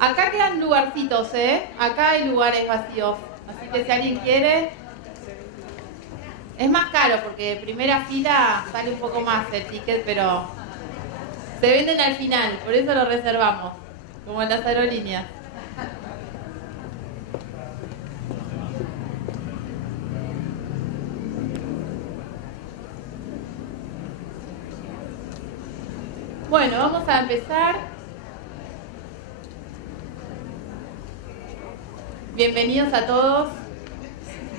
Acá quedan lugarcitos, ¿eh? Acá hay lugares vacíos. Así que si alguien quiere... Es más caro porque primera fila sale un poco más el ticket, pero se venden al final, por eso lo reservamos, como en las aerolíneas. Bueno, vamos a empezar. Bienvenidos a todos.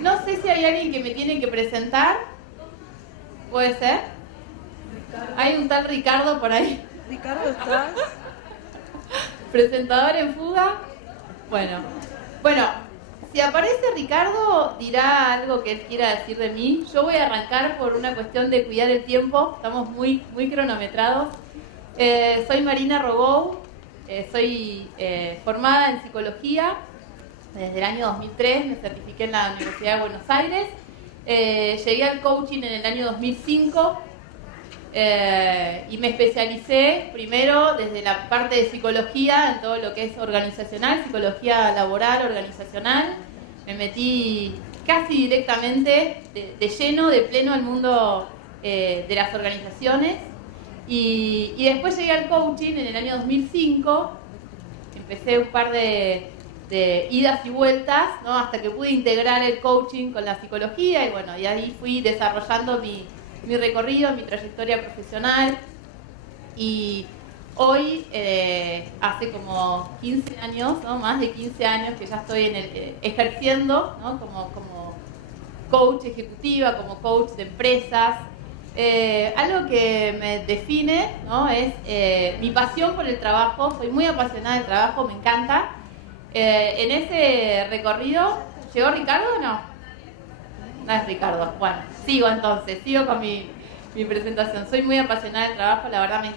No sé si hay alguien que me tiene que presentar. ¿Puede ser? Hay un tal Ricardo por ahí. Ricardo, ¿estás? Presentador en fuga. Bueno, si aparece Ricardo, dirá algo que él quiera decir de mí. Yo voy a arrancar por una cuestión de cuidar el tiempo. Estamos muy cronometrados. Soy Marina Rogou. Soy formada en psicología. Desde el año 2003 me certifiqué en la Universidad de Buenos Aires. Llegué al coaching en el año 2005 y me especialicé primero desde la parte de psicología en todo lo que es organizacional, psicología laboral, organizacional. Me metí casi directamente de lleno, de pleno al mundo de las organizaciones y después llegué al coaching en el año 2005. Empecé un par de idas y vueltas, ¿no? Hasta que pude integrar el coaching con la psicología y bueno, y ahí fui desarrollando mi recorrido, mi trayectoria profesional y hoy, hace como 15 años, ¿no? Más de 15 años que ya estoy ejerciendo, ¿no? como coach ejecutiva, como coach de empresas. Algo que me define, ¿no? Es mi pasión por el trabajo. Soy muy apasionada del trabajo, me encanta. En ese recorrido, ¿llegó Ricardo o no? No es Ricardo. Bueno, sigo con mi presentación. Soy muy apasionada del trabajo, la verdad me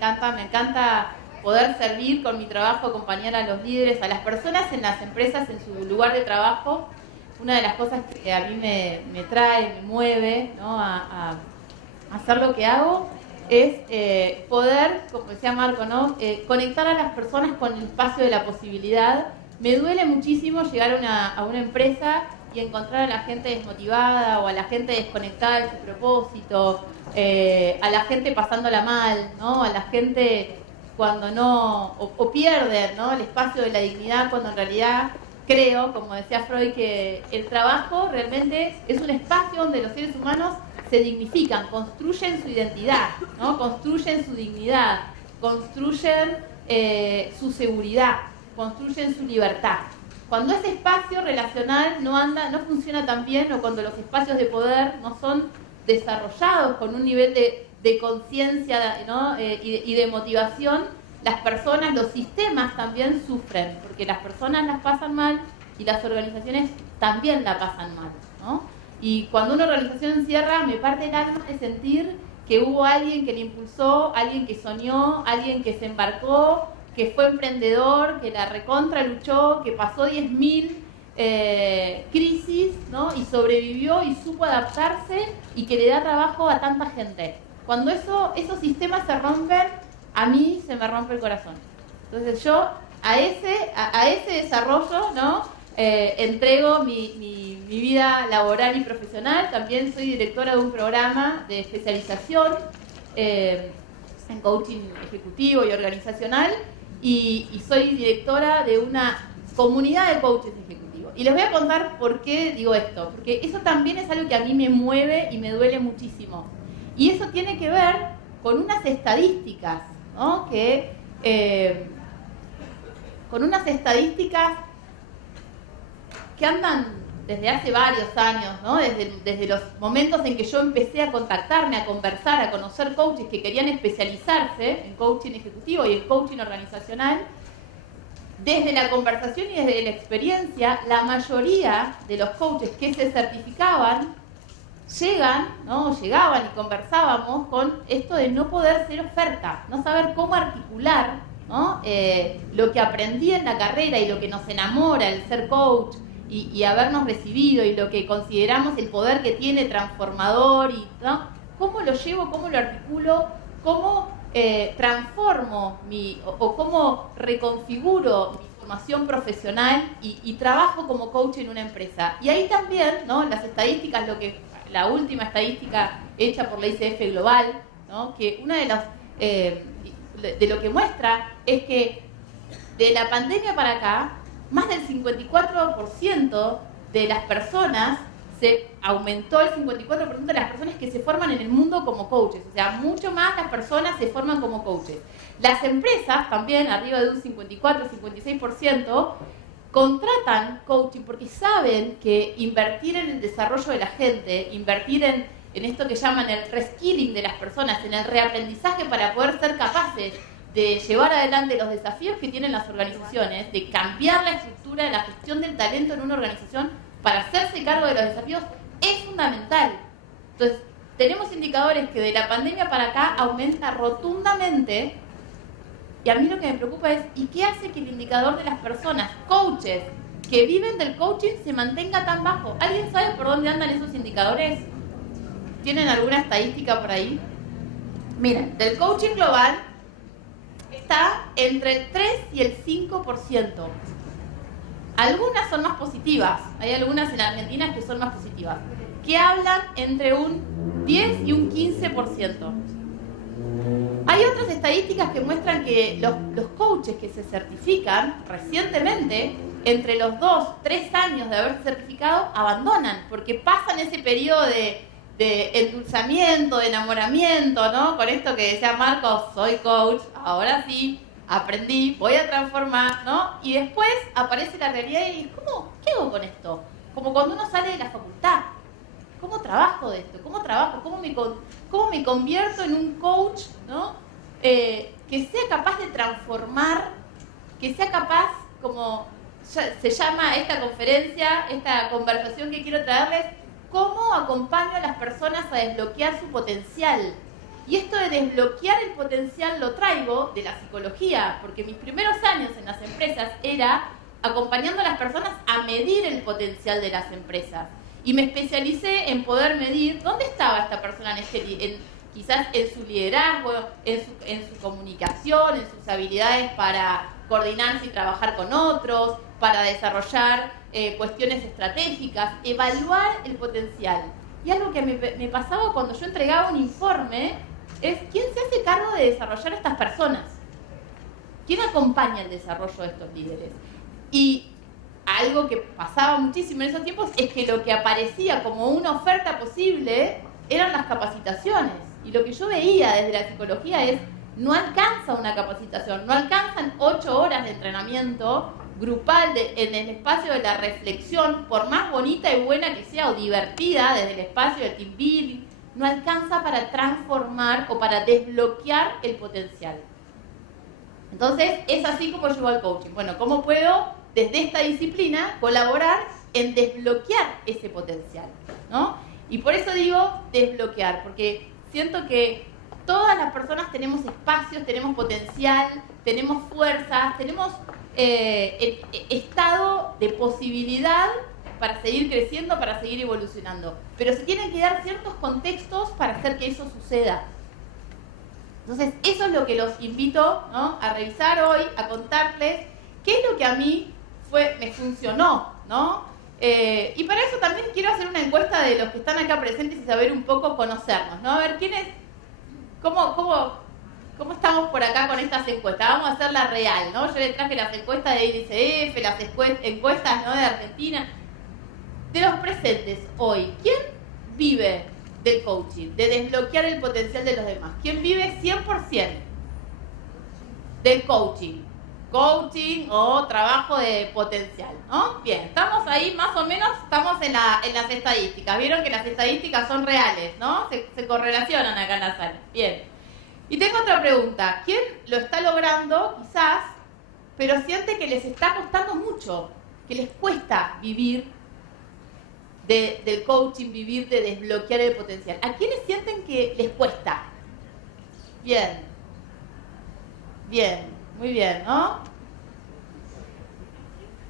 encanta poder servir con mi trabajo, acompañar a los líderes, a las personas en las empresas, en su lugar de trabajo. Una de las cosas que a mí me trae, me mueve, ¿no? a hacer lo que hago es poder, como decía Marco, ¿no? Conectar a las personas con el espacio de la posibilidad. Me duele muchísimo llegar a una empresa y encontrar a la gente desmotivada o a la gente desconectada de su propósito, a la gente pasándola mal, ¿no? A la gente cuando no, o pierden, ¿no? El espacio de la dignidad, cuando en realidad creo, como decía Freud, que el trabajo realmente es un espacio donde los seres humanos se dignifican, construyen su identidad, ¿no? Construyen su dignidad, construyen su seguridad, construyen su libertad. Cuando ese espacio relacional no funciona tan bien, o cuando los espacios de poder no son desarrollados con un nivel de conciencia, ¿no? y de motivación, las personas, los sistemas también sufren, porque las personas las pasan mal y las organizaciones también la pasan mal, ¿no? Y cuando una organización cierra, me parte el alma de sentir que hubo alguien que le impulsó, alguien que soñó, alguien que se embarcó, que fue emprendedor, que la recontra luchó, que pasó 10.000 crisis, ¿no? Y sobrevivió y supo adaptarse y que le da trabajo a tanta gente. Cuando esos sistemas se rompen, a mí se me rompe el corazón. Entonces yo a ese desarrollo, ¿no? Entrego mi vida laboral y profesional. También soy directora de un programa de especialización en coaching ejecutivo y organizacional y soy directora de una comunidad de coaches ejecutivos. Y les voy a contar por qué digo esto, porque eso también es algo que a mí me mueve y me duele muchísimo. Y eso tiene que ver con unas estadísticas, ¿no? Con unas estadísticas que andan desde hace varios años, ¿no? Desde los momentos en que yo empecé a contactarme, a conversar, a conocer coaches que querían especializarse en coaching ejecutivo y en coaching organizacional. Desde la conversación y desde la experiencia, la mayoría de los coaches que se certificaban llegaban y conversábamos con esto de no poder ser oferta, no saber cómo articular, ¿no? Lo que aprendí en la carrera y lo que nos enamora el ser coach y habernos recibido y lo que consideramos el poder que tiene transformador, ¿no? ¿Cómo lo llevo, cómo lo articulo, cómo transformo o cómo reconfiguro mi formación profesional y trabajo como coach en una empresa. Y ahí también, ¿no? Las estadísticas, la última estadística hecha por la ICF Global, ¿no? Que una de las de lo que muestra es que de la pandemia para acá, más del 54% de las personas, se aumentó el 54% de las personas que se forman en el mundo como coaches. O sea, mucho más las personas se forman como coaches. Las empresas también, arriba de un 54-56%, contratan coaching porque saben que invertir en el desarrollo de la gente, invertir en esto que llaman el reskilling de las personas, en el reaprendizaje para poder ser capaces de llevar adelante los desafíos que tienen las organizaciones, de cambiar la estructura de la gestión del talento en una organización para hacerse cargo de los desafíos, es fundamental. Entonces, tenemos indicadores que de la pandemia para acá aumenta rotundamente, y a mí lo que me preocupa es, ¿y qué hace que el indicador de las personas, coaches, que viven del coaching se mantenga tan bajo? ¿Alguien sabe por dónde andan esos indicadores? ¿Tienen alguna estadística por ahí? Miren, del coaching global está entre el 3 y el 5%. Algunas son más positivas, hay algunas en Argentina que son más positivas, que hablan entre un 10 y un 15%. Hay otras estadísticas que muestran que los coaches que se certifican recientemente, entre los 2-3 años de haberse certificado, abandonan, porque pasan ese periodo de endulzamiento, de enamoramiento, ¿no? Con esto que decía Marcos, soy coach, ahora sí, aprendí, voy a transformar, ¿no? Y después aparece la realidad y ¿cómo? ¿Qué hago con esto? Como cuando uno sale de la facultad. ¿Cómo trabajo de esto? ¿Cómo trabajo? ¿Cómo me convierto en un coach, ¿no? Que sea capaz de transformar, que sea capaz, como se llama esta conferencia, esta conversación que quiero traerles, cómo acompaño a las personas a desbloquear su potencial. Y esto de desbloquear el potencial lo traigo de la psicología, porque mis primeros años en las empresas era acompañando a las personas a medir el potencial de las empresas. Y me especialicé en poder medir dónde estaba esta persona quizás en su liderazgo, en su comunicación, en sus habilidades para coordinarse y trabajar con otros, para desarrollar cuestiones estratégicas, evaluar el potencial. Y algo que me pasaba cuando yo entregaba un informe es quién se hace cargo de desarrollar a estas personas, quién acompaña el desarrollo de estos líderes. Y algo que pasaba muchísimo en esos tiempos es que lo que aparecía como una oferta posible eran las capacitaciones. Y lo que yo veía desde la psicología es, no alcanza una capacitación, no alcanzan 8 horas de entrenamiento grupal en el espacio de la reflexión, por más bonita y buena que sea o divertida desde el espacio del team building, no alcanza para transformar o para desbloquear el potencial. Entonces, es así como llego al coaching. Bueno, ¿cómo puedo, desde esta disciplina, colaborar en desbloquear ese potencial, ¿no? Y por eso digo desbloquear, porque siento que todas las personas tenemos espacios, tenemos potencial, tenemos fuerzas, tenemos estado de posibilidad para seguir creciendo, para seguir evolucionando. Pero se tienen que dar ciertos contextos para hacer que eso suceda. Entonces, eso es lo que los invito, ¿no?, a revisar hoy, a contarles qué es lo que a mí me funcionó, ¿no? Y para eso también quiero hacer una encuesta de los que están acá presentes y saber un poco conocernos, ¿no? A ver, ¿cómo estamos por acá con estas encuestas? Vamos a hacerla real, ¿no? Yo les traje las encuestas de IDCF, las encuestas, ¿no?, de Argentina. De los presentes hoy, ¿quién vive del coaching, de desbloquear el potencial de los demás? ¿Quién vive 100% del coaching? Coaching o trabajo de potencial, ¿no? Bien, estamos ahí más o menos, estamos en las estadísticas. Vieron que las estadísticas son reales, ¿no? Se correlacionan acá en la sala. Bien. Y tengo otra pregunta. ¿Quién lo está logrando, quizás, pero siente que les está costando mucho, que les cuesta vivir del coaching, vivir de desbloquear el potencial? ¿A quiénes sienten que les cuesta? Bien. Bien. Muy bien, ¿no?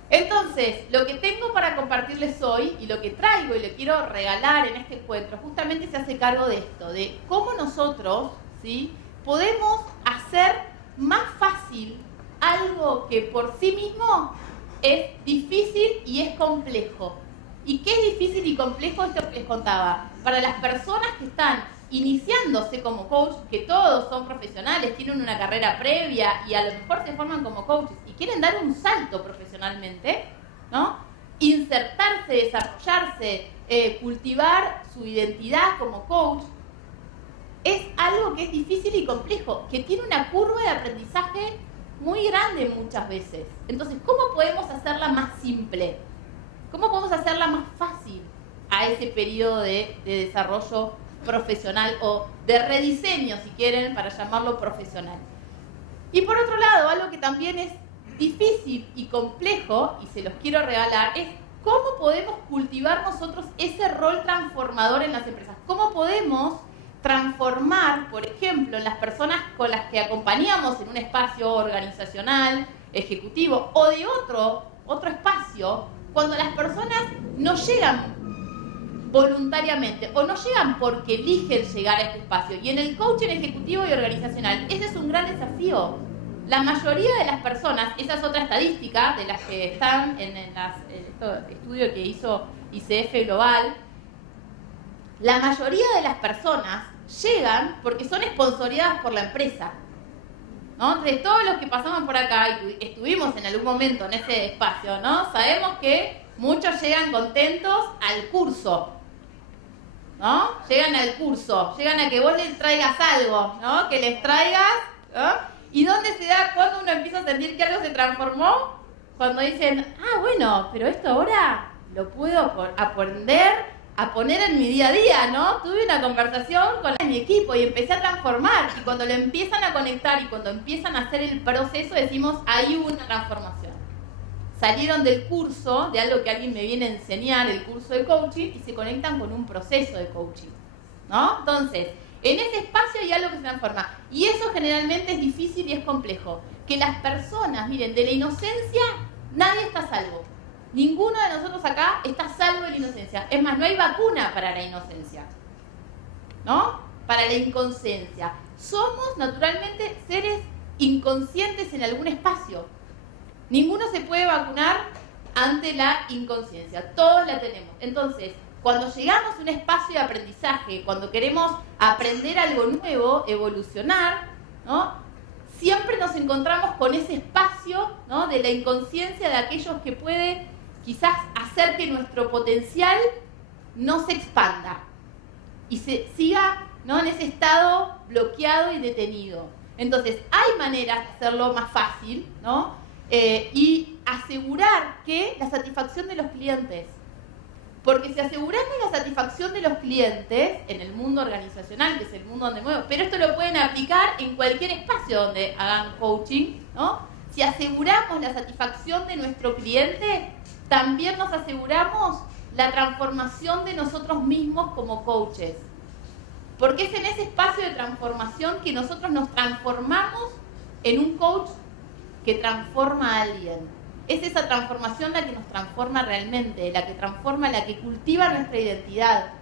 Entonces, lo que tengo para compartirles hoy y lo que traigo y le quiero regalar en este encuentro justamente se hace cargo de esto, de cómo nosotros, ¿sí?, podemos hacer más fácil algo que por sí mismo es difícil y es complejo. ¿Y qué es difícil y complejo? Esto que les contaba. Para las personas que están iniciándose como coach, que todos son profesionales, tienen una carrera previa y a lo mejor se forman como coaches y quieren dar un salto profesionalmente, ¿no? Insertarse, desarrollarse, cultivar su identidad como coach, es algo que es difícil y complejo, que tiene una curva de aprendizaje muy grande muchas veces. Entonces, ¿cómo podemos hacerla más simple? ¿Cómo podemos hacerla más fácil a ese periodo de desarrollo profesional o de rediseño, si quieren, para llamarlo profesional? Y por otro lado, algo que también es difícil y complejo, y se los quiero regalar, es cómo podemos cultivar nosotros ese rol transformador en las empresas. ¿Cómo podemos transformar, por ejemplo, en las personas con las que acompañamos en un espacio organizacional, ejecutivo o de otro espacio, cuando las personas no llegan voluntariamente o no llegan porque eligen llegar a este espacio? Y en el coaching ejecutivo y organizacional ese es un gran desafío. La mayoría de las personas, esa es otra estadística de las que están en este estudio que hizo ICF Global, la mayoría de las personas llegan porque son esponsoreadas por la empresa, ¿no? Entonces, todos los que pasamos por acá y estuvimos en algún momento en ese espacio, ¿no? Sabemos que muchos llegan contentos al curso, ¿no? Llegan al curso, llegan a que vos les traigas algo, ¿no? Que les traigas, ¿no? ¿Y dónde se da cuando uno empieza a sentir que algo se transformó? Cuando dicen, bueno, pero esto ahora lo puedo aprender a poner en mi día a día, ¿no? Tuve una conversación con mi equipo y empecé a transformar. Y cuando lo empiezan a conectar y cuando empiezan a hacer el proceso, decimos, ahí hubo una transformación. Salieron del curso, de algo que alguien me viene a enseñar, el curso de coaching, y se conectan con un proceso de coaching, ¿no? Entonces, en ese espacio hay algo que se transforma. Y eso generalmente es difícil y es complejo. Que las personas, miren, de la inocencia, nadie está a salvo. Ninguno de nosotros acá está a salvo de la inocencia. Es más, no hay vacuna para la inocencia, ¿no? Para la inconsciencia. Somos naturalmente seres inconscientes en algún espacio. Ninguno se puede vacunar ante la inconsciencia. Todos la tenemos. Entonces, cuando llegamos a un espacio de aprendizaje, cuando queremos aprender algo nuevo, evolucionar, ¿no? Siempre nos encontramos con ese espacio, ¿no? De la inconsciencia de aquellos que puede quizás hacer que nuestro potencial no se expanda y se siga, ¿no? En ese estado bloqueado y detenido. Entonces, hay maneras de hacerlo más fácil, ¿no? Y asegurar que la satisfacción de los clientes. Porque si aseguramos la satisfacción de los clientes en el mundo organizacional, que es el mundo donde muevo, pero esto lo pueden aplicar en cualquier espacio donde hagan coaching, ¿no? Si aseguramos la satisfacción de nuestro cliente, también nos aseguramos la transformación de nosotros mismos como coaches. Porque es en ese espacio de transformación que nosotros nos transformamos en un coach que transforma a alguien. Es esa transformación la que nos transforma realmente, la que transforma, la que cultiva nuestra identidad.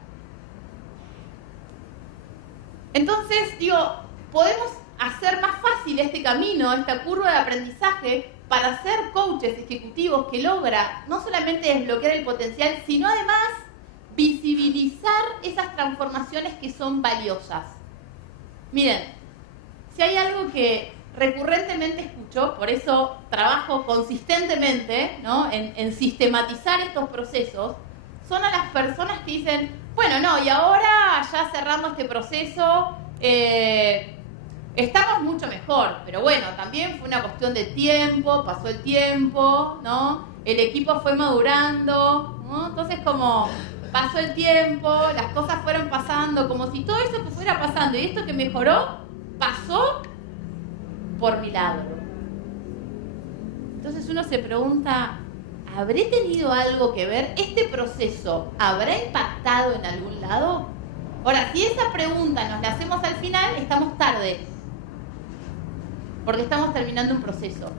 Entonces, digo, podemos hacer más fácil este camino, esta curva de aprendizaje, para ser coaches ejecutivos que logra no solamente desbloquear el potencial, sino además visibilizar esas transformaciones que son valiosas. Miren, si hay algo que recurrentemente escucho, por eso trabajo consistentemente, ¿no? en sistematizar estos procesos, son a las personas que dicen, bueno, no, y ahora ya cerrando este proceso, estamos mucho mejor, pero bueno, también fue una cuestión de tiempo, pasó el tiempo, ¿no? El equipo fue madurando, ¿no? Entonces como pasó el tiempo, las cosas fueron pasando, como si todo eso que fuera pasando y esto que mejoró, pasó por milagro. Entonces uno se pregunta, ¿habré tenido algo que ver? ¿Este proceso habrá impactado en algún lado? Ahora, si esa pregunta nos la hacemos al final, estamos tarde, porque estamos terminando un proceso.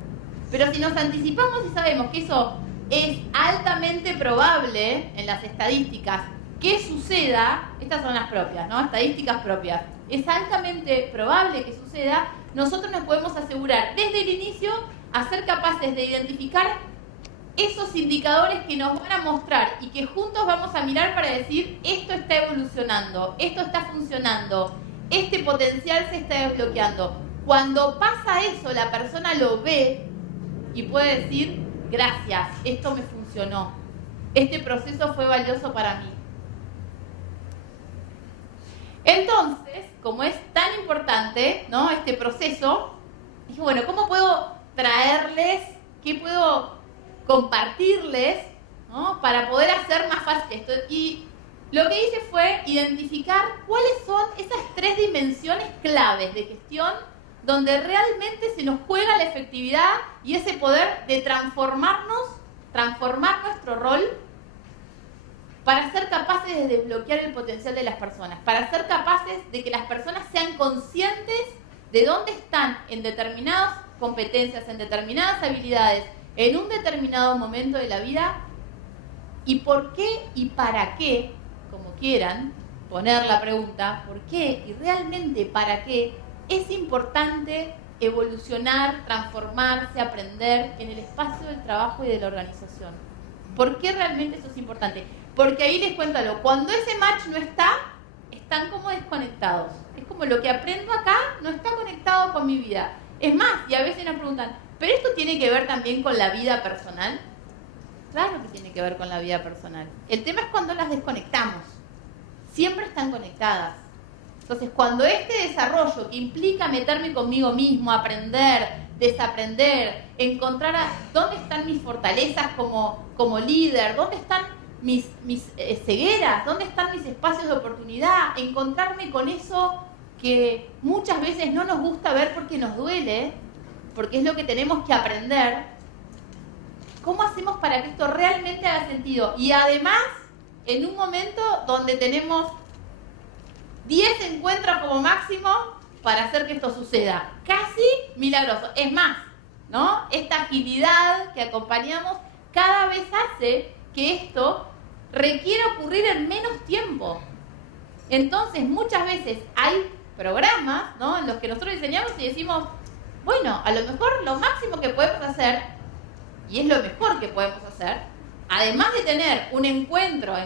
Pero si nos anticipamos y sabemos que eso es altamente probable en las estadísticas que suceda, estas son las propias, ¿no? Estadísticas propias. Es altamente probable que suceda, nosotros nos podemos asegurar desde el inicio a ser capaces de identificar esos indicadores que nos van a mostrar y que juntos vamos a mirar para decir, esto está evolucionando, esto está funcionando, este potencial se está desbloqueando. Cuando pasa eso, la persona lo ve y puede decir, gracias, esto me funcionó, este proceso fue valioso para mí. Entonces, como es tan importante, ¿no?, este proceso, dije, bueno, ¿cómo puedo traerles, qué puedo compartirles, ¿no?, para poder hacer más fácil esto? Y lo que hice fue identificar cuáles son esas 3 dimensiones claves de gestión donde realmente se nos juega la efectividad y ese poder de transformar nuestro rol para ser capaces de desbloquear el potencial de las personas, para ser capaces de que las personas sean conscientes de dónde están en determinadas competencias, en determinadas habilidades, en un determinado momento de la vida, y por qué y para qué, como quieran poner la pregunta, por qué y realmente para qué es importante evolucionar, transformarse, aprender en el espacio del trabajo y de la organización. ¿Por qué realmente eso es importante? Porque ahí les cuento algo, cuando ese match no está, están como desconectados. Es como lo que aprendo acá no está conectado con mi vida. Es más, y a veces nos preguntan, ¿pero esto tiene que ver también con la vida personal? Claro que tiene que ver con la vida personal. El tema es cuando las desconectamos. Siempre están conectadas. Entonces, cuando este desarrollo que implica meterme conmigo mismo, aprender, desaprender, encontrar dónde están mis fortalezas como líder, dónde están mis cegueras, dónde están mis espacios de oportunidad, encontrarme con eso que muchas veces no nos gusta ver porque nos duele, porque es lo que tenemos que aprender. ¿Cómo hacemos para que esto realmente haga sentido? Y además, en un momento donde tenemos 10 encuentros como máximo para hacer que esto suceda. Casi milagroso. Es más, ¿no?, esta agilidad que acompañamos cada vez hace que esto requiere ocurrir en menos tiempo. Entonces, muchas veces hay programas, ¿no?, en los que nosotros diseñamos y decimos, bueno, a lo mejor lo máximo que podemos hacer, y es lo mejor que podemos hacer, además de tener un encuentros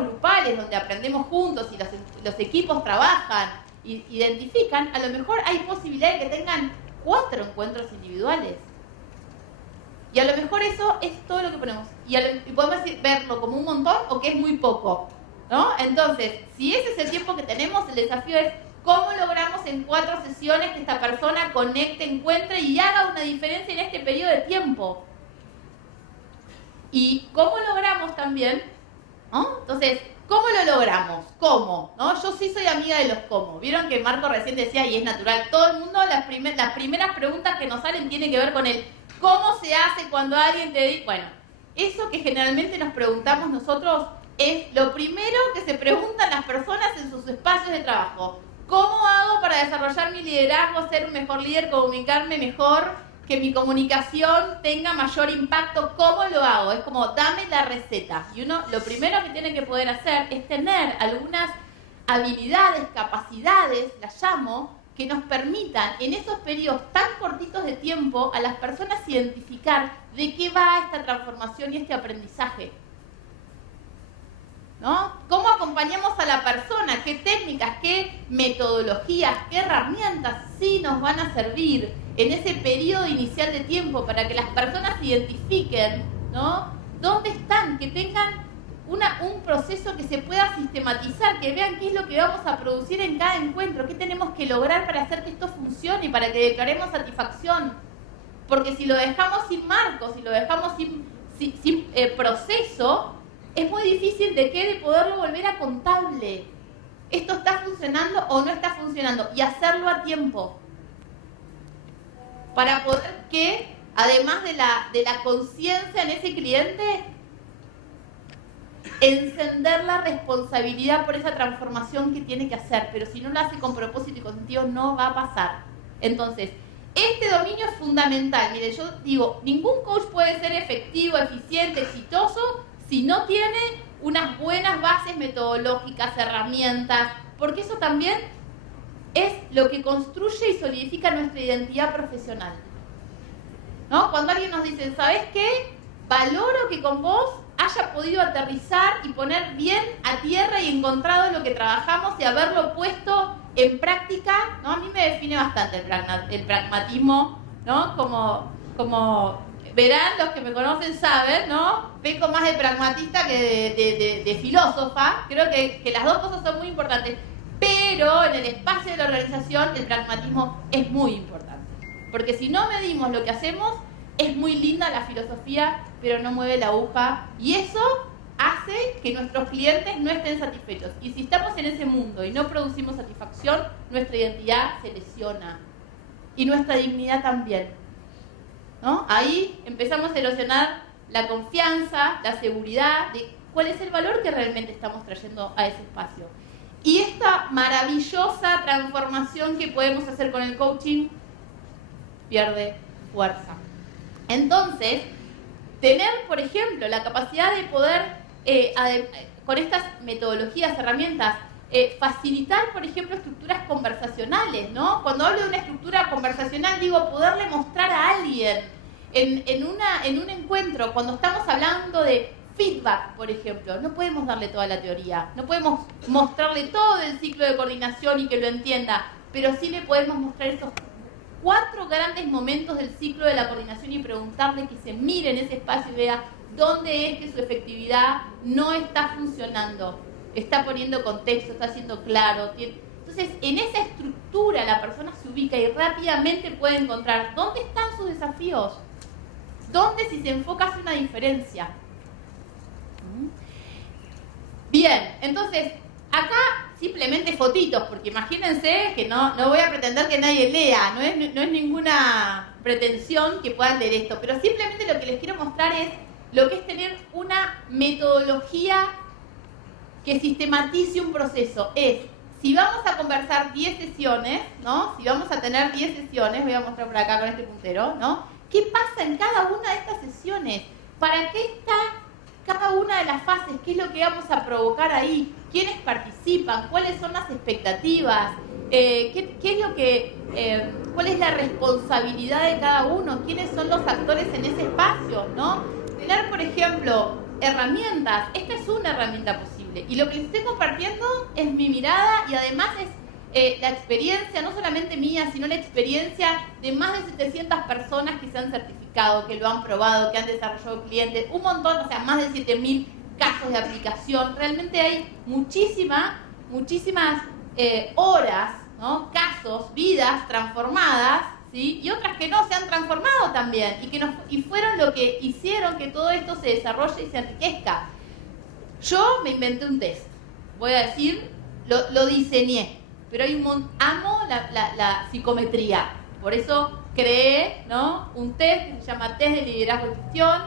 grupales donde aprendemos juntos y los equipos trabajan y identifican, a lo mejor hay posibilidad de que tengan 4 encuentros individuales. Y a lo mejor eso es todo lo que ponemos. Y podemos verlo como un montón o que es muy poco, ¿no? Entonces, si ese es el tiempo que tenemos, el desafío es cómo logramos en 4 sesiones que esta persona conecte, encuentre y haga una diferencia en este periodo de tiempo. Y cómo logramos también, ¿no? Entonces, ¿cómo lo logramos? ¿Cómo? ¿No? Yo sí soy amiga de los cómo. Vieron que Marco recién decía, y es natural, todo el mundo, las primeras preguntas que nos salen tienen que ver con el ¿cómo se hace cuando alguien te dice? Bueno, eso que generalmente nos preguntamos nosotros es lo primero que se preguntan las personas en sus espacios de trabajo. ¿Cómo hago para desarrollar mi liderazgo, ser un mejor líder, comunicarme mejor, que mi comunicación tenga mayor impacto? ¿Cómo lo hago? Es como, dame la receta. Y uno, lo primero que tiene que poder hacer es tener algunas habilidades, capacidades, las llamo, que nos permitan en esos periodos tan cortitos de tiempo a las personas identificar de qué va esta transformación y este aprendizaje, ¿no? ¿Cómo acompañamos a la persona? ¿Qué técnicas, qué metodologías, qué herramientas sí nos van a servir en ese periodo inicial de tiempo para que las personas identifiquen, ¿no?, dónde están, que tengan un proceso que se pueda sistematizar, que vean qué es lo que vamos a producir en cada encuentro, qué tenemos que lograr para hacer que esto funcione y para que declaremos satisfacción? Porque si lo dejamos sin marcos, si lo dejamos sin proceso, es muy difícil de poderlo volver a contable. Esto está funcionando o no está funcionando, y hacerlo a tiempo. Para poder que, además de la conciencia en ese cliente, encender la responsabilidad por esa transformación que tiene que hacer. Pero si no lo hace con propósito y con sentido, no va a pasar. Entonces, este dominio es fundamental. Mire, yo digo, ningún coach puede ser efectivo, eficiente, exitoso si no tiene unas buenas bases metodológicas, herramientas, porque eso también es lo que construye y solidifica nuestra identidad profesional. ¿no? Cuando alguien nos dice, ¿sabes qué? Valoro que con vos haya podido aterrizar y poner bien a tierra y encontrado lo que trabajamos y haberlo puesto en práctica, ¿no? A mí me define bastante el pragmatismo, ¿no? Como verán, los que me conocen saben, ¿no? Peco más de pragmatista que de filósofa. Creo que las dos cosas son muy importantes, pero en el espacio de la organización el pragmatismo es muy importante. Porque si no medimos lo que hacemos, es muy linda la filosofía, pero no mueve la aguja. Y eso hace que nuestros clientes no estén satisfechos. Y si estamos en ese mundo y no producimos satisfacción, nuestra identidad se lesiona. Y nuestra dignidad también, ¿no? Ahí empezamos a erosionar la confianza, la seguridad de cuál es el valor que realmente estamos trayendo a ese espacio. Y esta maravillosa transformación que podemos hacer con el coaching pierde fuerza. Entonces, tener, por ejemplo, la capacidad de poder, con estas metodologías, herramientas, facilitar, por ejemplo, estructuras conversacionales, ¿no? Cuando hablo de una estructura conversacional, digo, poderle mostrar a alguien en un encuentro, cuando estamos hablando de feedback, por ejemplo, no podemos darle toda la teoría, no podemos mostrarle todo el ciclo de coordinación y que lo entienda, pero sí le podemos mostrar esos 4 grandes momentos del ciclo de la coordinación y preguntarle que se mire en ese espacio y vea dónde es que su efectividad no está funcionando, está poniendo contexto, está siendo claro. Entonces, en esa estructura la persona se ubica y rápidamente puede encontrar dónde están sus desafíos, dónde si se enfoca hace una diferencia. Bien, entonces, acá simplemente fotitos, porque imagínense que no voy a pretender que nadie lea, no es ninguna pretensión que puedan leer esto, pero simplemente lo que les quiero mostrar es lo que es tener una metodología que sistematice un proceso. Es, si vamos a conversar 10 sesiones, ¿no? Si vamos a tener 10 sesiones, voy a mostrar por acá con este puntero, ¿no? ¿Qué pasa en cada una de estas sesiones? ¿Para qué está cada una de las fases? ¿Qué es lo que vamos a provocar ahí? ¿Quiénes participan? ¿Cuáles son las expectativas? ¿Qué es lo que, cuál es la responsabilidad de cada uno? ¿Quiénes son los actores en ese espacio? ¿No? Tener, por ejemplo, herramientas. Esta es una herramienta posible. Y lo que les estoy compartiendo es mi mirada y además es la experiencia, no solamente mía, sino la experiencia de más de 700 personas que se han certificado, que lo han probado, que han desarrollado clientes, un montón, o sea, más de 7.000 casos de aplicación. Realmente hay muchísimas horas, ¿no? Casos, vidas transformadas, ¿sí? Y otras que no se han transformado también y fueron lo que hicieron que todo esto se desarrolle y se enriquezca. Yo me inventé un test, voy a decir, lo diseñé, pero amo la psicometría, por eso creé, ¿no? Un test que se llama Test de Liderazgo y Gestión,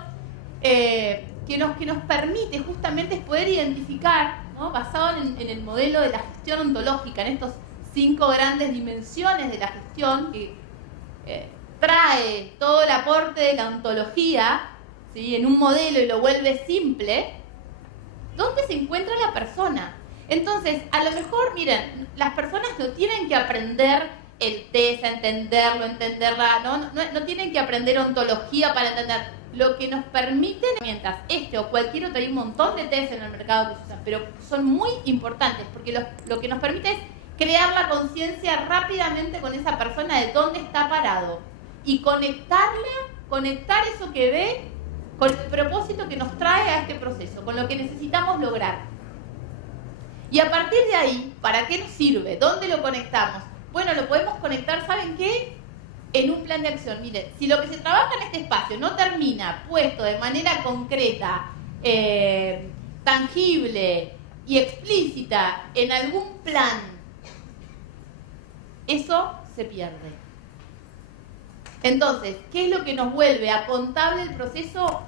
que nos permite justamente poder identificar, ¿no? Basado en el modelo de la gestión ontológica, en estos 5 grandes dimensiones de la gestión que trae todo el aporte de la ontología, ¿sí? En un modelo y lo vuelve simple. ¿Dónde se encuentra la persona? Entonces, a lo mejor, miren, las personas no tienen que aprender el test, a entenderlo, entenderla, no tienen que aprender ontología para entender. Lo que nos permiten herramientas, o cualquier otro, hay un montón de test en el mercado que se usan, pero son muy importantes porque lo que nos permite es crear la conciencia rápidamente con esa persona de dónde está parado y conectar eso que ve con el propósito que nos trae a este proceso, con lo que necesitamos lograr. Y a partir de ahí, ¿para qué nos sirve? ¿Dónde lo conectamos? Bueno, lo podemos conectar, ¿saben qué? En un plan de acción. Miren, si lo que se trabaja en este espacio no termina puesto de manera concreta, tangible y explícita en algún plan, eso se pierde. Entonces, ¿qué es lo que nos vuelve a contable el proceso?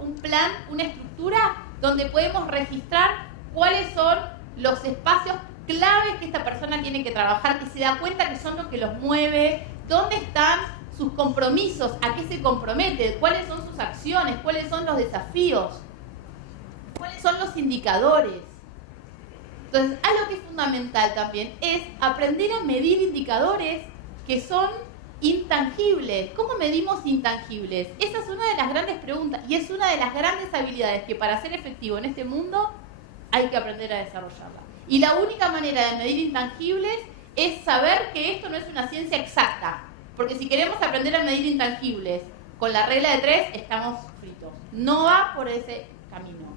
Un plan, una estructura donde podemos registrar cuáles son los espacios claves que esta persona tiene que trabajar, que se da cuenta que son los que los mueve, dónde están sus compromisos, a qué se compromete, cuáles son sus acciones, cuáles son los desafíos, cuáles son los indicadores. Entonces, algo que es fundamental también es aprender a medir indicadores que son Intangibles. ¿Cómo medimos intangibles? Esa es una de las grandes preguntas y es una de las grandes habilidades que para ser efectivo en este mundo hay que aprender a desarrollarla. Y la única manera de medir intangibles es saber que esto no es una ciencia exacta. Porque si queremos aprender a medir intangibles con la regla de 3, estamos fritos. No va por ese camino.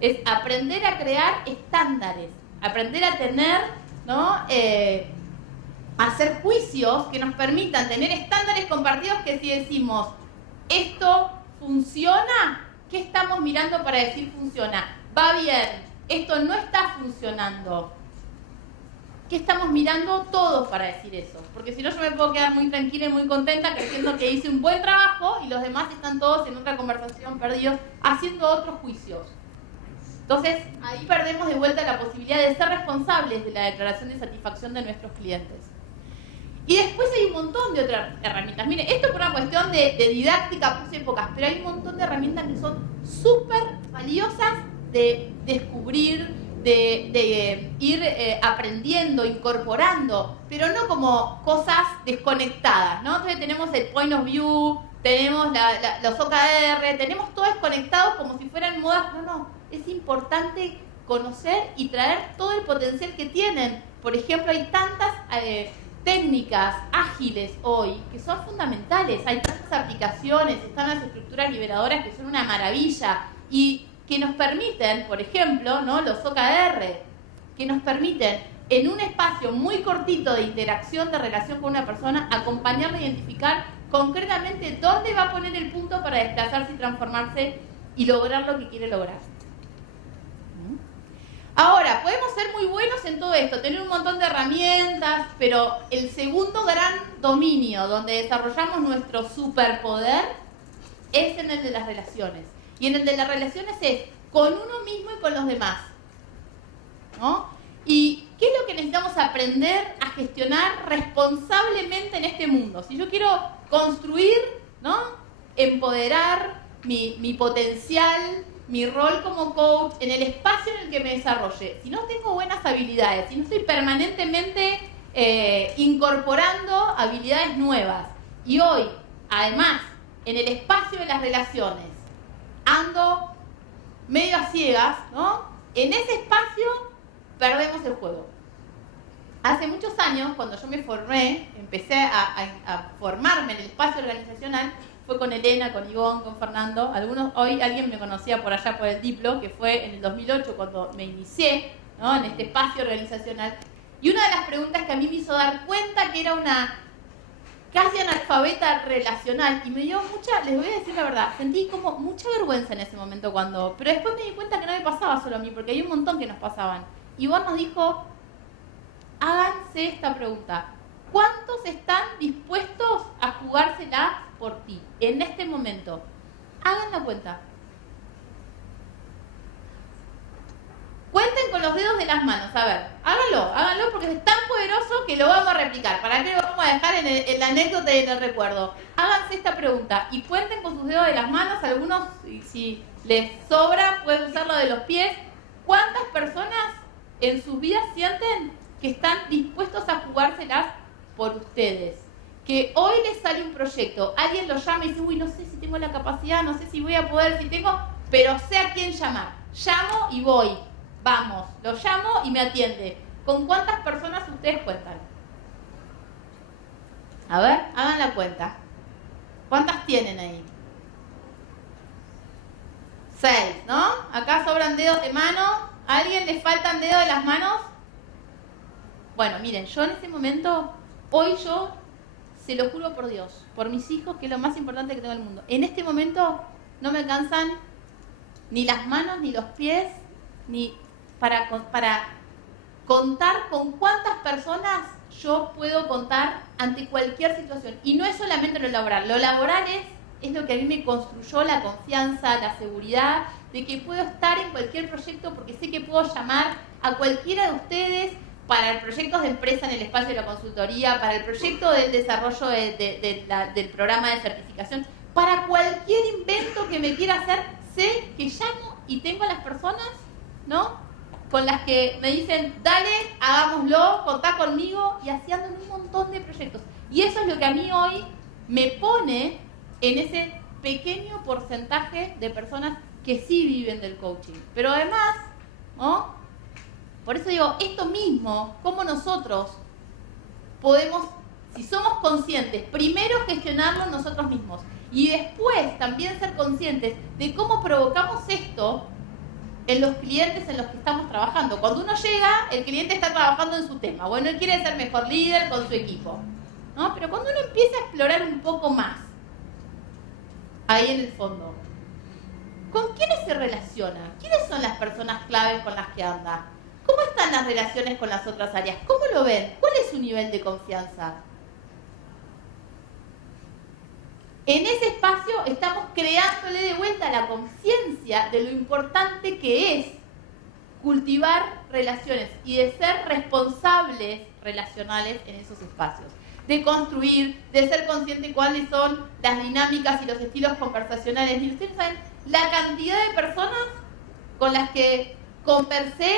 Es aprender a crear estándares, aprender a tener, ¿no? Hacer juicios que nos permitan tener estándares compartidos que si decimos esto funciona, ¿qué estamos mirando para decir funciona? Va bien, esto no está funcionando. ¿Qué estamos mirando todos para decir eso? Porque si no yo me puedo quedar muy tranquila y muy contenta creyendo que hice un buen trabajo y los demás están todos en otra conversación perdidos haciendo otros juicios. Entonces ahí perdemos de vuelta la posibilidad de ser responsables de la declaración de satisfacción de nuestros clientes. Y después hay un montón de otras herramientas. Mire, esto por una cuestión de didáctica puse pocas, pero hay un montón de herramientas que son súper valiosas de descubrir, de ir aprendiendo, incorporando, pero no como cosas desconectadas, ¿no? Entonces tenemos el point of view, tenemos los OKR, tenemos todo desconectado como si fueran modas. No, es importante conocer y traer todo el potencial que tienen. Por ejemplo, hay tantas técnicas ágiles hoy que son fundamentales. Hay tantas aplicaciones, están las estructuras liberadoras que son una maravilla y que nos permiten, por ejemplo, ¿no? Los OKR, que nos permiten en un espacio muy cortito de interacción, de relación con una persona, acompañarla a identificar concretamente dónde va a poner el punto para desplazarse y transformarse y lograr lo que quiere lograr. Ahora, podemos ser muy buenos en todo esto, tener un montón de herramientas, pero el segundo gran dominio donde desarrollamos nuestro superpoder es en el de las relaciones. Y en el de las relaciones es con uno mismo y con los demás, ¿no? ¿Y qué es lo que necesitamos aprender a gestionar responsablemente en este mundo? Si yo quiero construir, ¿no? Empoderar mi potencial, mi rol como coach en el espacio en el que me desarrolle, si no tengo buenas habilidades, si no estoy permanentemente incorporando habilidades nuevas y hoy, además, en el espacio de las relaciones, ando medio a ciegas, ¿no? En ese espacio perdemos el juego. Hace muchos años, cuando yo me formé, empecé a formarme en el espacio organizacional, fue con Elena, con Ivonne, con Fernando. Alguien me conocía por allá por el Diplo, que fue en el 2008 cuando me inicié, ¿no? En este espacio organizacional. Y una de las preguntas que a mí me hizo dar cuenta que era una casi analfabeta relacional, y me dio les voy a decir la verdad, sentí como mucha vergüenza en ese momento pero después me di cuenta que no me pasaba solo a mí, porque hay un montón que nos pasaban. Ivonne nos dijo, háganse esta pregunta: ¿cuántos están dispuestos a jugársela por ti en este momento? Hagan la cuenta. Cuenten con los dedos de las manos. A ver, háganlo porque es tan poderoso que lo vamos a replicar. ¿Para qué lo vamos a dejar en la anécdota y en el recuerdo? Háganse esta pregunta y cuenten con sus dedos de las manos. Algunos, si les sobra, pueden usar lo de los pies. ¿Cuántas personas en sus vidas sienten que están dispuestos a jugárselas por ustedes? Que hoy les sale un proyecto, alguien lo llama y dice, uy, no sé si tengo la capacidad, no sé si voy a poder, pero sé a quién llamar. Llamo y voy. Vamos, lo llamo y me atiende. ¿Con cuántas personas ustedes cuentan? A ver, hagan la cuenta. ¿Cuántas tienen ahí? 6, ¿no? Acá sobran dedos de mano. ¿A alguien les faltan dedos de las manos? Bueno, miren, yo en este momento, hoy yo, se lo juro por Dios, por mis hijos, que es lo más importante que tengo en el mundo. En este momento no me alcanzan ni las manos, ni los pies, ni para contar con cuántas personas yo puedo contar ante cualquier situación. Y no es solamente lo laboral. Lo laboral es lo que a mí me construyó la confianza, la seguridad de que puedo estar en cualquier proyecto porque sé que puedo llamar a cualquiera de ustedes para el proyecto de empresa en el espacio de la consultoría, para el proyecto del desarrollo del programa de certificación, para cualquier invento que me quiera hacer, sé que llamo y tengo a las personas, ¿no?, con las que me dicen, dale, hagámoslo, contá conmigo, y así ando en un montón de proyectos. Y eso es lo que a mí hoy me pone en ese pequeño porcentaje de personas que sí viven del coaching. Pero además, ¿no? Por eso digo, esto mismo, cómo nosotros podemos, si somos conscientes, primero gestionarlo nosotros mismos y después también ser conscientes de cómo provocamos esto en los clientes en los que estamos trabajando. Cuando uno llega, el cliente está trabajando en su tema. Bueno, él quiere ser mejor líder con su equipo, ¿no? Pero cuando uno empieza a explorar un poco más, ahí en el fondo, ¿con quiénes se relaciona? ¿Quiénes son las personas claves con las que anda? ¿Cómo están las relaciones con las otras áreas? ¿Cómo lo ven? ¿Cuál es su nivel de confianza? En ese espacio estamos creándole de vuelta la conciencia de lo importante que es cultivar relaciones y de ser responsables relacionales en esos espacios. De construir, de ser consciente de cuáles son las dinámicas y los estilos conversacionales. Y ustedes saben la cantidad de personas con las que conversé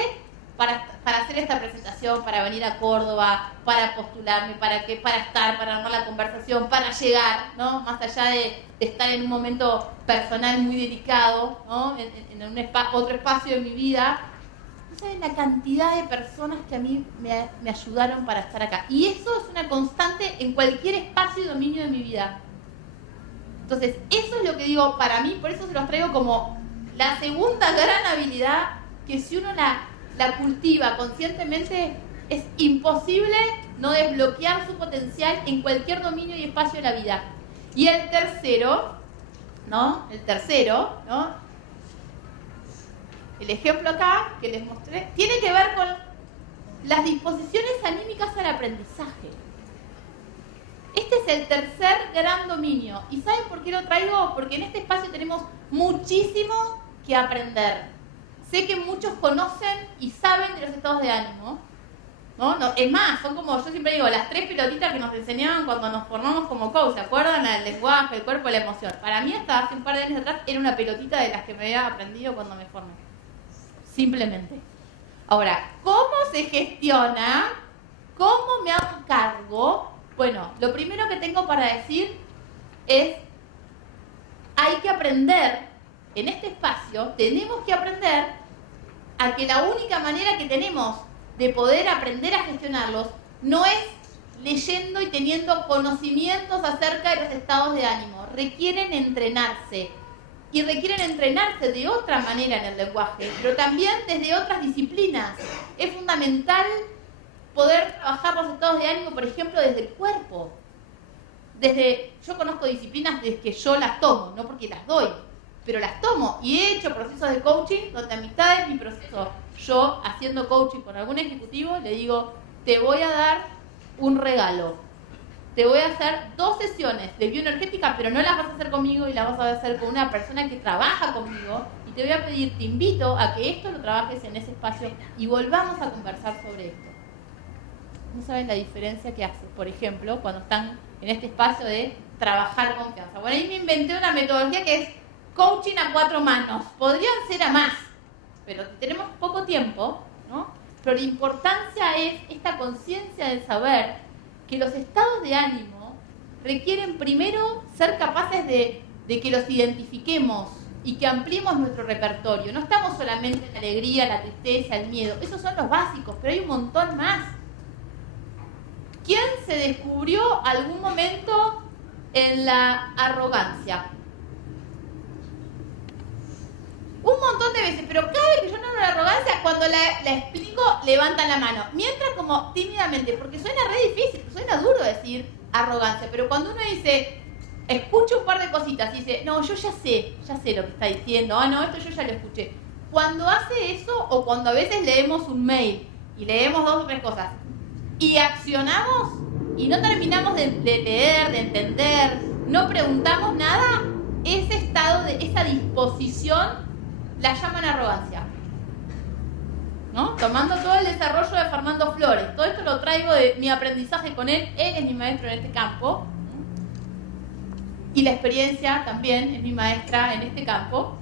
para hacer esta presentación, para venir a Córdoba, para postularme, para estar, para armar la conversación, para llegar, ¿no? Más allá de estar en un momento personal muy delicado, ¿no? En otro espacio de mi vida. No saben la cantidad de personas que a mí me ayudaron para estar acá. Y eso es una constante en cualquier espacio y dominio de mi vida. Entonces, eso es lo que digo para mí, por eso se los traigo como la segunda gran habilidad que si uno la cultiva conscientemente, es imposible no desbloquear su potencial en cualquier dominio y espacio de la vida. Y el tercero, ¿no? El ejemplo acá que les mostré, tiene que ver con las disposiciones anímicas al aprendizaje. Este es el tercer gran dominio. ¿Y saben por qué lo traigo? Porque en este espacio tenemos muchísimo que aprender. Sé que muchos conocen y saben de los estados de ánimo, ¿no? Es más, son como, yo siempre digo, las 3 pelotitas que nos enseñaban cuando nos formamos como coach, ¿se acuerdan? El lenguaje, el cuerpo y la emoción. Para mí hasta hace un par de años atrás era una pelotita de las que me había aprendido cuando me formé. Simplemente. Ahora, ¿cómo se gestiona? ¿Cómo me hago cargo? Bueno, lo primero que tengo para decir es, hay que aprender. En este espacio tenemos que aprender a que la única manera que tenemos de poder aprender a gestionarlos no es leyendo y teniendo conocimientos acerca de los estados de ánimo. Requieren entrenarse. Y requieren entrenarse de otra manera en el lenguaje, pero también desde otras disciplinas. Es fundamental poder trabajar los estados de ánimo, por ejemplo, desde el cuerpo. Yo conozco disciplinas desde que yo las tomo, no porque las doy, pero las tomo y he hecho procesos de coaching donde a mitad de mi proceso, yo haciendo coaching con algún ejecutivo, le digo, te voy a dar un regalo. Te voy a hacer 2 sesiones de bioenergética, pero no las vas a hacer conmigo y las vas a hacer con una persona que trabaja conmigo. Y te voy a pedir, te invito a que esto lo trabajes en ese espacio y volvamos a conversar sobre esto. No saben la diferencia que hace, por ejemplo, cuando están en este espacio de trabajar confianza. Bueno, ahí me inventé una metodología que es coaching a 4 manos. Podrían ser a más, pero tenemos poco tiempo, ¿no? Pero la importancia es esta conciencia de saber que los estados de ánimo requieren primero ser capaces de que los identifiquemos y que ampliemos nuestro repertorio. No estamos solamente en la alegría, la tristeza, el miedo. Esos son los básicos, pero hay un montón más. ¿Quién se descubrió algún momento en la arrogancia? Un montón de veces, pero cada vez que yo nombro la arrogancia, cuando la explico, levantan la mano. Mientras como tímidamente, porque suena re difícil, suena duro decir arrogancia, pero cuando uno dice, escucha un par de cositas y dice, no, yo ya sé lo que está diciendo, no, esto yo ya lo escuché. Cuando hace eso, o cuando a veces leemos un mail y leemos 2 o 3 cosas, y accionamos, y no terminamos de leer, de entender, no preguntamos nada, ese estado, esa disposición, la llaman arrogancia, ¿no? Tomando todo el desarrollo de Fernando Flores. Todo esto lo traigo de mi aprendizaje con él. Él es mi maestro en este campo. Y la experiencia también es mi maestra en este campo.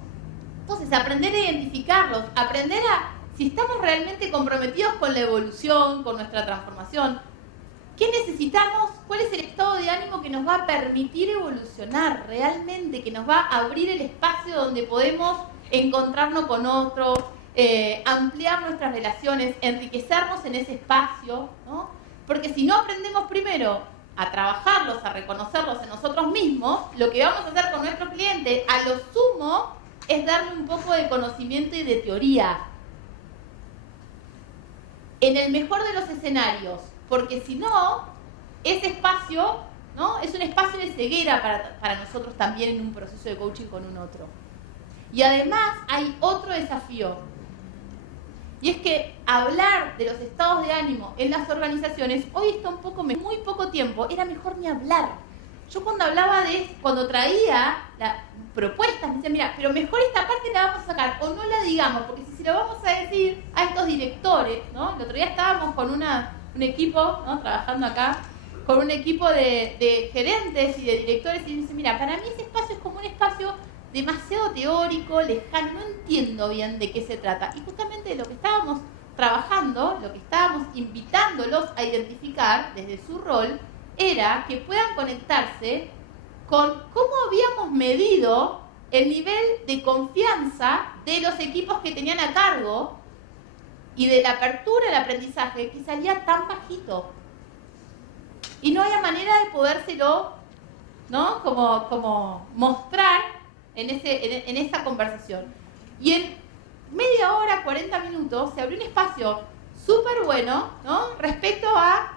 Entonces, aprender a identificarlos, aprender a si estamos realmente comprometidos con la evolución, con nuestra transformación, ¿qué necesitamos? ¿Cuál es el estado de ánimo que nos va a permitir evolucionar realmente? Que nos va a abrir el espacio donde podemos encontrarnos con otro, ampliar nuestras relaciones, enriquecernos en ese espacio, ¿no? Porque si no aprendemos primero a trabajarlos, a reconocerlos en nosotros mismos, lo que vamos a hacer con nuestro cliente, a lo sumo, es darle un poco de conocimiento y de teoría. En el mejor de los escenarios, porque si no, ese espacio, ¿no?, es un espacio de ceguera para nosotros también en un proceso de coaching con un otro. Y además hay otro desafío, y es que hablar de los estados de ánimo en las organizaciones, hoy está muy poco tiempo, era mejor ni hablar. Yo cuando traía las propuestas, me decían, mira, pero mejor esta parte la vamos a sacar, o no la digamos, porque si se lo vamos a decir a estos directores, ¿no? El otro día estábamos con un equipo, ¿no?, trabajando acá, con un equipo de gerentes y de directores, y dicen, mira, para mí ese espacio es como un espacio demasiado teórico, lejano, no entiendo bien de qué se trata. Y justamente de lo que estábamos trabajando, lo que estábamos invitándolos a identificar desde su rol, era que puedan conectarse con cómo habíamos medido el nivel de confianza de los equipos que tenían a cargo y de la apertura al aprendizaje que salía tan bajito. Y no había manera de podérselo, ¿no?, como mostrar en esa conversación. Y en media hora, 40 minutos, se abrió un espacio súper bueno, ¿no?, respecto a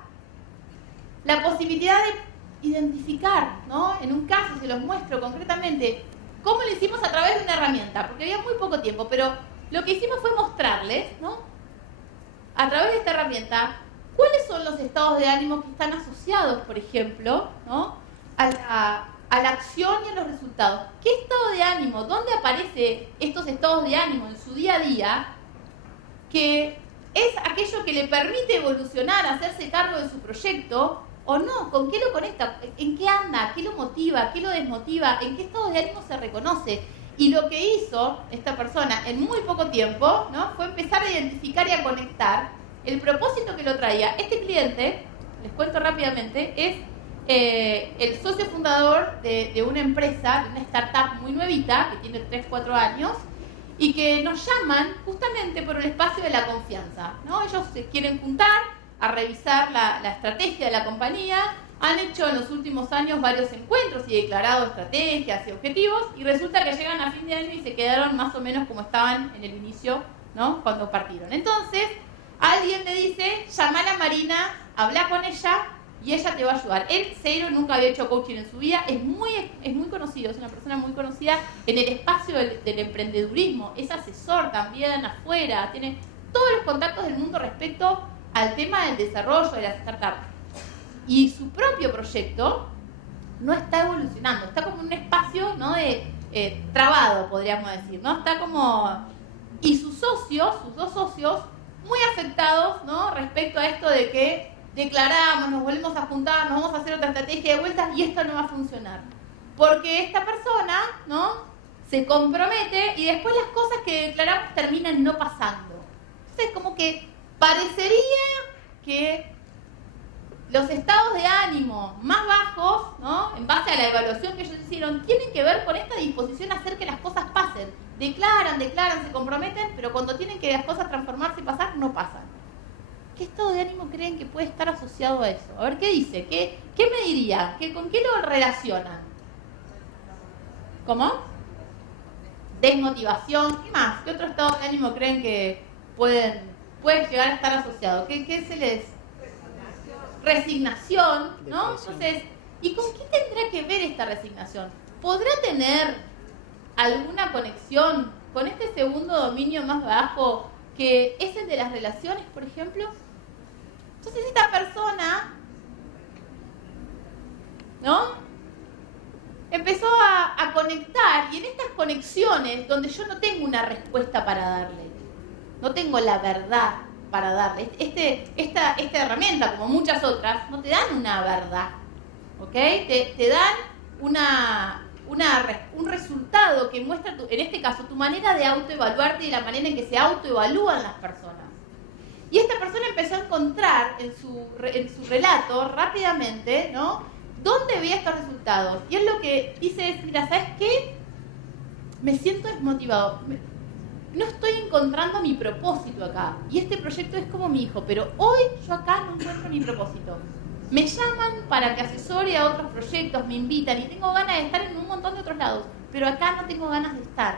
la posibilidad de identificar, ¿no?, en un caso, se los muestro concretamente, cómo lo hicimos a través de una herramienta, porque había muy poco tiempo, pero lo que hicimos fue mostrarles, ¿no?, a través de esta herramienta, cuáles son los estados de ánimo que están asociados, por ejemplo, ¿no?, a la acción y a los resultados. ¿Qué estado de ánimo? ¿Dónde aparecen estos estados de ánimo en su día a día? Que es aquello que le permite evolucionar, hacerse cargo de su proyecto, o no, con qué lo conecta, en qué anda, qué lo motiva, qué lo desmotiva, en qué estado de ánimo se reconoce. Y lo que hizo esta persona en muy poco tiempo, ¿no?, fue empezar a identificar y a conectar el propósito que lo traía. Este cliente, les cuento rápidamente, es el socio fundador de una empresa, de una startup muy nuevita, que tiene 3-4 años, y que nos llaman justamente por el espacio de la confianza, ¿no? Ellos se quieren juntar a revisar la estrategia de la compañía, han hecho en los últimos años varios encuentros y declarado estrategias y objetivos, y resulta que llegan a fin de año y se quedaron más o menos como estaban en el inicio, ¿no?, cuando partieron. Entonces, alguien le dice, llama a la Marina, habla con ella y ella te va a ayudar. Él, cero, nunca había hecho coaching en su vida, es muy conocido, es una persona muy conocida en el espacio del emprendedurismo, es asesor también afuera, tiene todos los contactos del mundo respecto al tema del desarrollo de las startups. Y su propio proyecto no está evolucionando, está como en un espacio, ¿no?, de trabado, podríamos decir, ¿no? Está como... Y sus dos socios, muy afectados, ¿no?, respecto a esto de que declaramos, nos volvemos a juntar, nos vamos a hacer otra estrategia de vueltas y esto no va a funcionar. Porque esta persona, ¿no?, se compromete y después las cosas que declaramos terminan no pasando. Entonces, como que parecería que los estados de ánimo más bajos, ¿no?, en base a la evaluación que ellos hicieron, tienen que ver con esta disposición a hacer que las cosas pasen. Declaran, se comprometen, pero cuando tienen que las cosas transformarse y pasar, no pasan. ¿Qué estado de ánimo creen que puede estar asociado a eso? A ver, ¿qué dice? ¿Qué me diría? ¿Con qué lo relacionan? ¿Cómo? Desmotivación. ¿Qué más? ¿Qué otro estado de ánimo creen que puede llegar a estar asociado? ¿Qué se les...? Resignación, ¿no? Entonces, ¿y con qué tendrá que ver esta resignación? ¿Podrá tener alguna conexión con este segundo dominio más bajo, que es el de las relaciones, por ejemplo? Entonces, esta persona, ¿no?, empezó a conectar, y en estas conexiones donde yo no tengo una respuesta para darle, no tengo la verdad para darle, esta herramienta, como muchas otras, no te dan una verdad, ¿ok? Te dan un resultado que muestra, en este caso, tu manera de autoevaluarte y la manera en que se autoevalúan las personas. Y esta persona empezó a encontrar en su relato rápidamente, ¿no?, dónde veía estos resultados. Y él lo que dice es, mira, ¿sabes qué? Me siento desmotivado. No estoy encontrando mi propósito acá. Y este proyecto es como mi hijo, pero hoy yo acá no encuentro mi propósito. Me llaman para que asesore a otros proyectos, me invitan y tengo ganas de estar en un montón de otros lados, pero acá no tengo ganas de estar.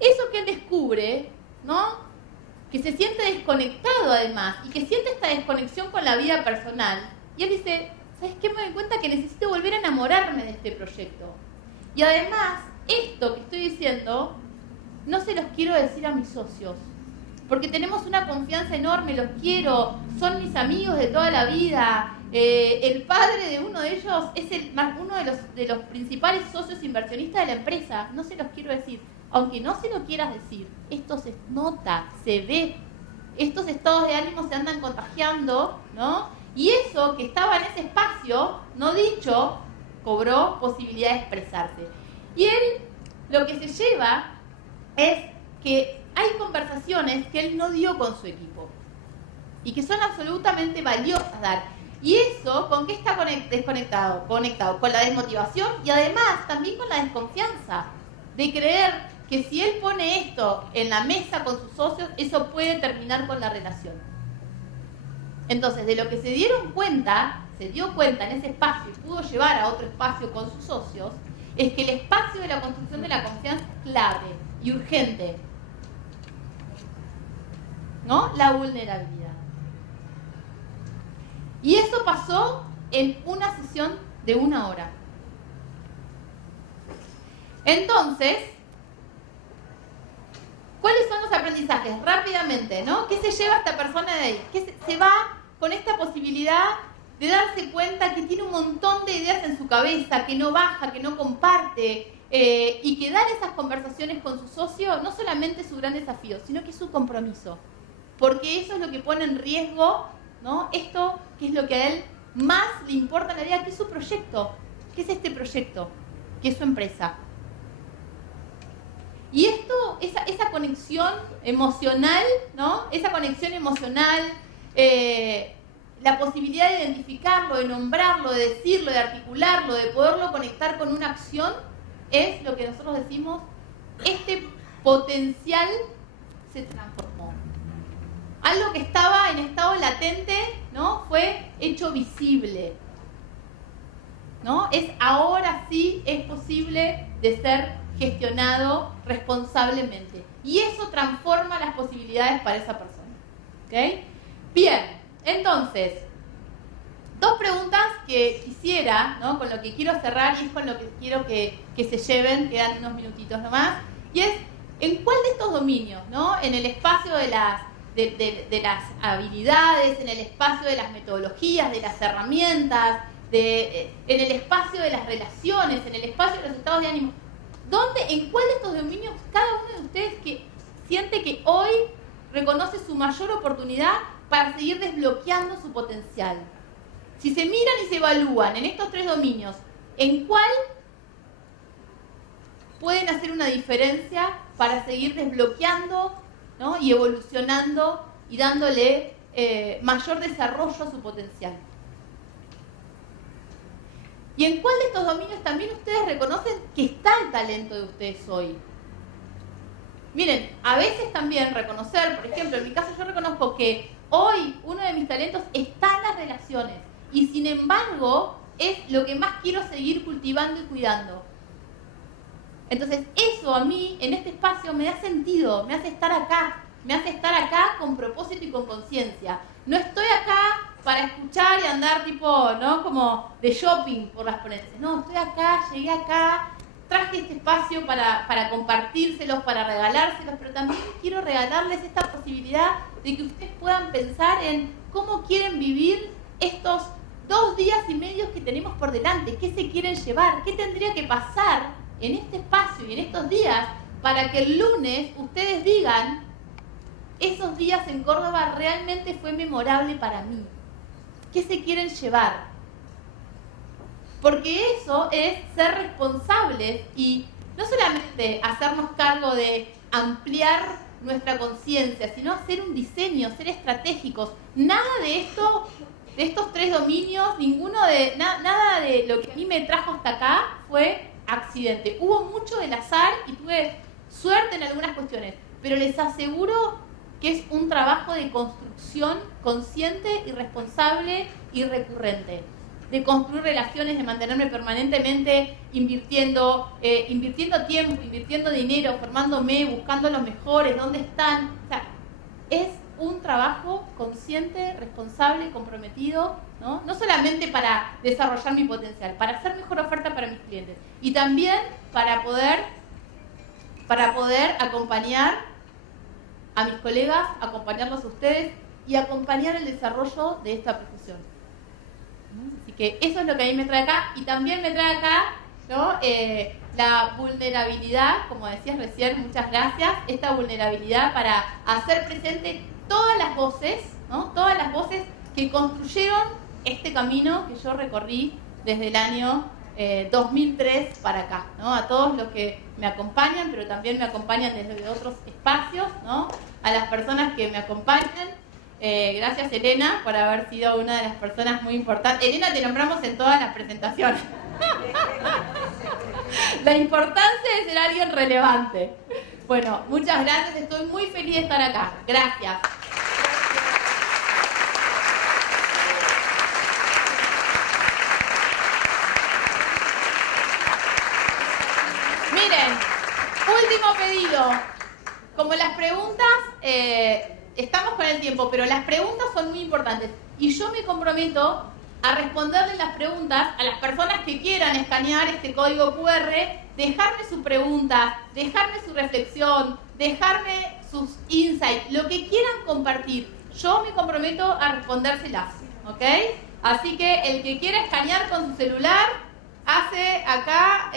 Eso que él descubre, ¿no?, que se siente desconectado además y que siente esta desconexión con la vida personal. Y él dice, ¿sabes qué? Me doy cuenta que necesito volver a enamorarme de este proyecto. Y además, esto que estoy diciendo, no se los quiero decir a mis socios, porque tenemos una confianza enorme, los quiero, son mis amigos de toda la vida. El padre de uno de ellos es uno de los principales socios inversionistas de la empresa. No se los quiero decir. Aunque no se lo quieras decir, esto se nota, se ve. Estos estados de ánimo se andan contagiando, ¿no? Y eso que estaba en ese espacio, no dicho, cobró posibilidad de expresarse. Y él lo que se lleva es que hay conversaciones que él no dio con su equipo y que son absolutamente valiosas dar. Y eso, ¿con qué está desconectado? Conectado con la desmotivación y además también con la desconfianza de creer que si él pone esto en la mesa con sus socios, eso puede terminar con la relación. Entonces, de lo que se dio cuenta en ese espacio y pudo llevar a otro espacio con sus socios, es que el espacio de la construcción de la confianza es clave y urgente, ¿no? La vulnerabilidad. Y eso pasó en una sesión de 1 hora. Entonces, ¿cuáles son los aprendizajes? Rápidamente, ¿no? ¿Qué se lleva esta persona de ahí? Que se va con esta posibilidad de darse cuenta que tiene un montón de ideas en su cabeza, que no baja, que no comparte, y que dar esas conversaciones con su socio no solamente es su gran desafío, sino que es su compromiso. Porque eso es lo que pone en riesgo, ¿no?, esto que es lo que a él más le importa en la vida, que es su proyecto. ¿Qué es este proyecto? ¿Qué es su empresa? Y esto, esa conexión emocional, ¿no? Esa conexión emocional, la posibilidad de identificarlo, de nombrarlo, de decirlo, de articularlo, de poderlo conectar con una acción, es lo que nosotros decimos, este potencial se transformó. Algo que estaba en estado latente, ¿no?, fue hecho visible, ¿no? Ahora sí es posible de ser gestionado responsablemente. Y eso transforma las posibilidades para esa persona. ¿Ok? Bien, entonces, 2 preguntas que quisiera, ¿no?, con lo que quiero cerrar y es con lo que quiero que se lleven, quedan unos minutitos nomás, y es, ¿en cuál de estos dominios, ¿no?, en el espacio de las habilidades, en el espacio de las metodologías, de las herramientas, en el espacio de las relaciones, en el espacio de los estados de ánimo, ¿en cuál de estos dominios cada uno de ustedes que siente que hoy reconoce su mayor oportunidad para seguir desbloqueando su potencial? Si se miran y se evalúan en estos 3 dominios, ¿en cuál pueden hacer una diferencia para seguir desbloqueando, ¿no?, y evolucionando y dándole mayor desarrollo a su potencial? ¿Y en cuál de estos dominios también ustedes reconocen que está el talento de ustedes hoy? Miren, a veces también reconocer, por ejemplo, en mi caso yo reconozco que hoy uno de mis talentos está en las relaciones y sin embargo es lo que más quiero seguir cultivando y cuidando. Entonces eso a mí en este espacio me da sentido, me hace estar acá con propósito y con conciencia. No estoy acá para escuchar y andar tipo, ¿no?, como de shopping por las ponencias. No, estoy acá, llegué acá, traje este espacio para compartírselos, para regalárselos, pero también quiero regalarles esta posibilidad de que ustedes puedan pensar en cómo quieren vivir estos 2 días y medio que tenemos por delante, qué se quieren llevar, qué tendría que pasar en este espacio y en estos días para que el lunes ustedes digan, esos días en Córdoba realmente fue memorable para mí. ¿Qué se quieren llevar? Porque eso es ser responsables y no solamente hacernos cargo de ampliar nuestra conciencia, sino hacer un diseño, ser estratégicos. Nada de esto, de estos 3 dominios, nada de lo que a mí me trajo hasta acá fue accidente. Hubo mucho del azar y tuve suerte en algunas cuestiones, pero les aseguro que es un trabajo de construcción consciente y responsable y recurrente. De construir relaciones, de mantenerme permanentemente invirtiendo tiempo, invirtiendo dinero, formándome, buscando los mejores, dónde están. O sea, es un trabajo consciente, responsable, comprometido, ¿no? No solamente para desarrollar mi potencial, para hacer mejor oferta para mis clientes y también para poder acompañar a mis colegas, acompañarlos a ustedes y acompañar el desarrollo de esta profesión. Así que eso es lo que a mí me trae acá y también me trae acá, ¿no? La vulnerabilidad, como decías recién, muchas gracias, esta vulnerabilidad para hacer presente todas las voces, ¿no? Todas las voces que construyeron este camino que yo recorrí desde el año 2003 para acá, ¿no? A todos los que me acompañan, pero también me acompañan desde otros espacios, ¿no? A las personas que me acompañan. Gracias, Elena, por haber sido una de las personas muy importantes. Elena, te nombramos en todas las presentaciones. La importancia de ser alguien relevante. Bueno, muchas gracias, estoy muy feliz de estar acá. Gracias. Miren, último pedido. Como las preguntas... estamos con el tiempo, pero las preguntas son muy importantes y yo me comprometo a responderle las preguntas a las personas que quieran escanear este código QR, dejarme su pregunta, dejarme su reflexión, dejarme sus insights, lo que quieran compartir. Yo me comprometo a respondérselas, ¿ok? Así que el que quiera escanear con su celular, hace acá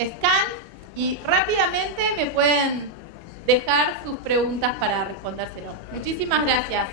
scan y rápidamente me pueden dejar sus preguntas para respondérselo. Muchísimas gracias.